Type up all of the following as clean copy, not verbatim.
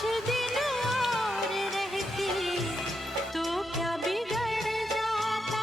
कुछ दिन और रहती तो क्या बिगड़ जाता।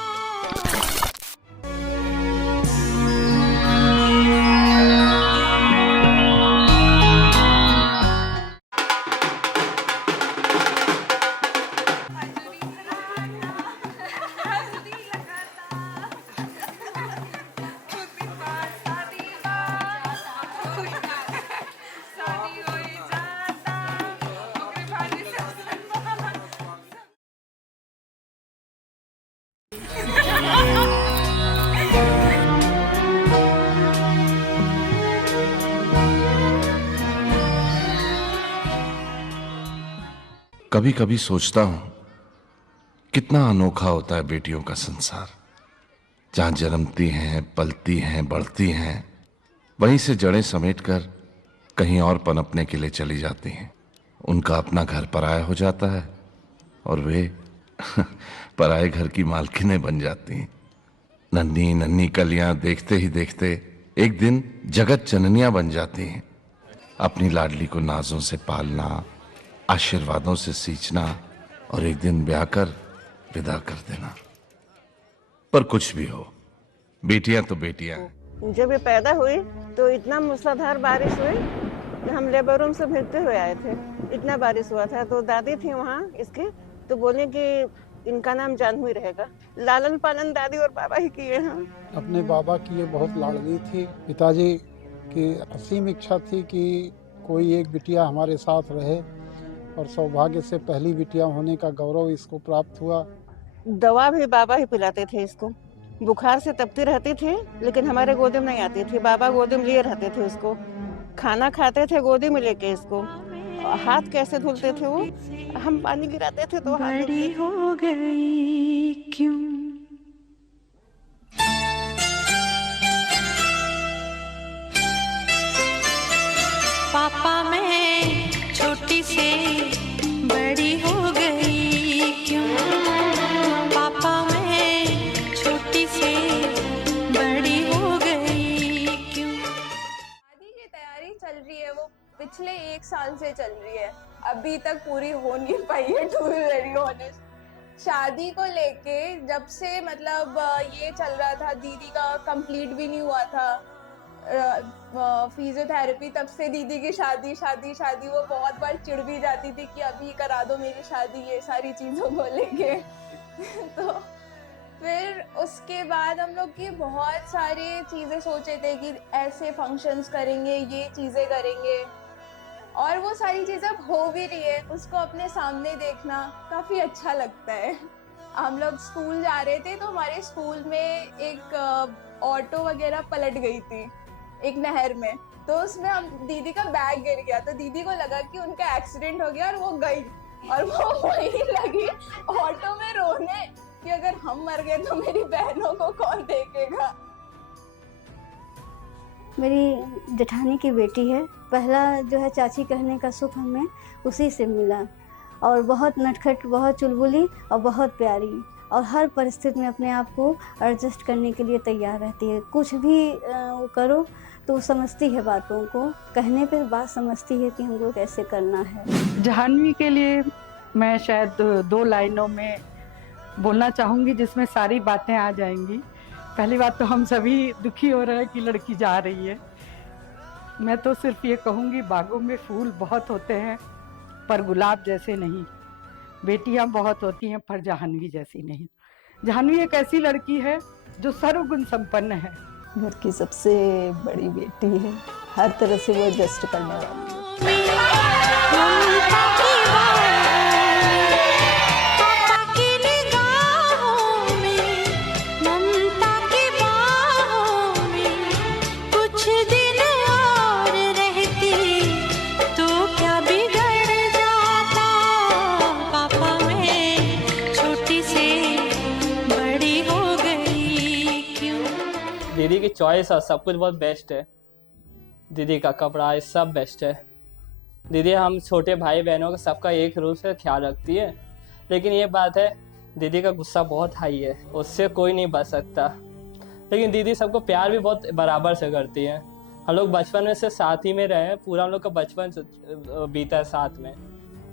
कभी कभी सोचता हूं कितना अनोखा होता है बेटियों का संसार। जहां जन्मती हैं, पलती हैं, बढ़ती हैं, वहीं से जड़ें समेटकर कहीं और पनपने के लिए चली जाती हैं। उनका अपना घर पराया हो जाता है और वे पराए घर की मालकिनें बन जाती हैं। नन्ही नन्ही कलियां देखते ही देखते एक दिन जगत जननियां बन जाती हैं। अपनी लाडली को नाजों से पालना, आशीर्वादों से सींचना और एक दिन ब्याह कर विदा कर देना। पर कुछ भी हो, बेटियां तो बेटियां हैं। जब ये पैदा हुई तो इतना मूसलाधार बारिश हुई कि हम लेबर रूम से भीगते हुए आए थे। इतना बारिश हुआ था तो दादी थी वहाँ इसकी, तो बोले कि इनका नाम जानवी रहेगा। लालन पालन दादी और बाबा ही किए हैं। अपने बाबा की ये बहुत लाडली थी। पिताजी की असीम इच्छा थी कि कोई एक बिटिया हमारे साथ रहे और सौभाग्य से पहली बिटिया होने का गौरव इसको प्राप्त हुआ। दवा भी बाबा ही पिलाते थे इसको। बुखार से तपती रहती थी लेकिन हमारे गोदी में नहीं आती थी। बाबा गोदी में लिए रहते थे उसको। खाना खाते थे गोदी में लेके इसको। हाथ कैसे धुलते थे वो, हम पानी गिराते थे तो हाथ बड़ी हो गई क्यों। पापा मैं छोटी से बड़ी हो गई क्यों। पापा मैं छोटी से बड़ी हो गई क्यों। शादी की तैयारी चल रही है, वो पिछले 1 साल से चल रही है, अभी तक पूरी हो नहीं पाई है टू बी वेरी ऑनेस्ट। शादी को लेके जब से मतलब ये चल रहा था, दीदी का कंप्लीट भी नहीं हुआ था फिजियोथेरेपी, तब से दीदी की शादी शादी शादी। वो बहुत बार चिढ़ भी जाती थी कि अभी करा दो मेरी शादी, ये सारी चीज़ों को लेके तो फिर उसके बाद हम लोग की बहुत सारी चीज़ें सोचे थे कि ऐसे फंक्शंस करेंगे, ये चीज़ें करेंगे, और वो सारी चीज़ें अब हो भी रही है। उसको अपने सामने देखना काफ़ी अच्छा लगता है। हम लोग स्कूल जा रहे थे तो हमारे स्कूल में एक ऑटो वगैरह पलट गई थी एक नहर में, तो उसमें हम दीदी का बैग गिर गया, तो दीदी को लगा कि उनका एक्सीडेंट हो गया और वो गई, और वो वहीं लगी ऑटो में रोने कि अगर हम मर गए तो मेरी बहनों को कौन देखेगा। मेरी जेठानी की बेटी है। पहला जो है चाची कहने का सुख हमें उसी से मिला, और बहुत नटखट, बहुत चुलबुली और बहुत प्यारी, और हर परिस्थिति में अपने आप को एडजस्ट करने के लिए तैयार रहती है। कुछ भी वो करो तो वो समझती है बातों को, कहने पे बात समझती है कि हमको कैसे करना है। जाह्नवी के लिए मैं शायद 2 लाइनों में बोलना चाहूँगी जिसमें सारी बातें आ जाएंगी। पहली बात तो हम सभी दुखी हो रहे हैं कि लड़की जा रही है। मैं तो सिर्फ ये कहूँगी, बागों में फूल बहुत होते हैं पर गुलाब जैसे नहीं। बेटियां बहुत होती हैं पर जाह्नवी जैसी नहीं। जाह्नवी एक ऐसी लड़की है जो सर्वगुण संपन्न है। घर की सबसे बड़ी बेटी है, हर तरह से वो एडजस्ट करने वाली है। दीदी की चॉइस है, सब कुछ बहुत बेस्ट है। दीदी का कपड़ा ये सब बेस्ट है। दीदी हम छोटे भाई बहनों का सबका एक रूप से ख्याल रखती है, लेकिन ये बात है दीदी का गुस्सा बहुत हाई है, उससे कोई नहीं बच सकता। लेकिन दीदी सबको प्यार भी बहुत बराबर से करती है। हम लोग बचपन में से साथ ही में रहे, पूरा हम लोग का बचपन बीता है साथ में,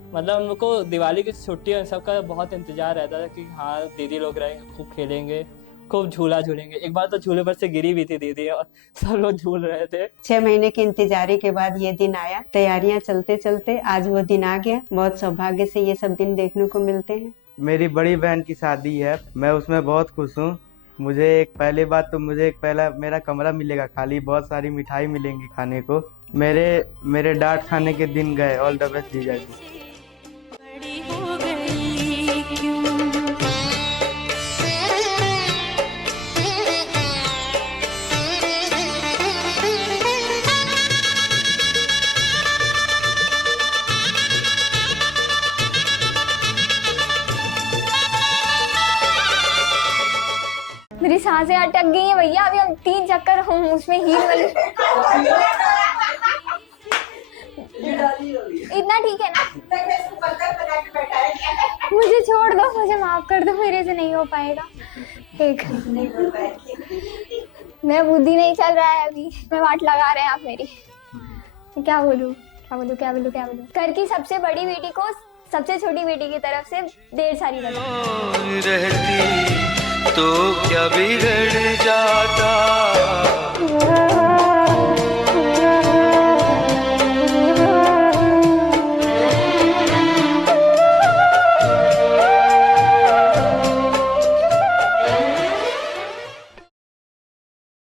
मतलब हम लोग को दिवाली की छुट्टी और सबका बहुत इंतजार रहता था कि हाँ दीदी लोग रहेंगे, खूब खेलेंगे, खूब झूला झूलेंगे। एक बार तो झूले पर से गिरी भी थी दीदी और सब लोग झूल रहे थे। 6 महीने की इंतजारी के बाद ये दिन आया। तैयारियां चलते चलते आज वो दिन आ गया। बहुत सौभाग्य से ये सब दिन देखने को मिलते हैं। मेरी बड़ी बहन की शादी है, मैं उसमें बहुत खुश हूँ। मुझे पहली बात तो मुझे पहला मेरा कमरा मिलेगा खाली, बहुत सारी मिठाई मिलेंगी खाने को। मेरे डांट खाने के दिन गए। ऑल द बेस्ट जीजा जी। बड़ी हो गई क्यों? मेरी सांसें अटक गई हैं भैया, अभी हम 3 चक्कर हम उसमें हील वाली। इतना ठीक है ना? मुझे छोड़ दो, मुझे माफ कर दो, मेरे से नहीं हो पाएगा। एक मैं बुद्धि नहीं चल रहा है अभी, मैं वाट लगा रहे हैं आप मेरी। क्या बोलूं? घर की सबसे बड़ी बेटी को सबसे छोटी बेटी की तरफ से ढेर सारी बधाई। रहती तो क्या बिगड़ जाता।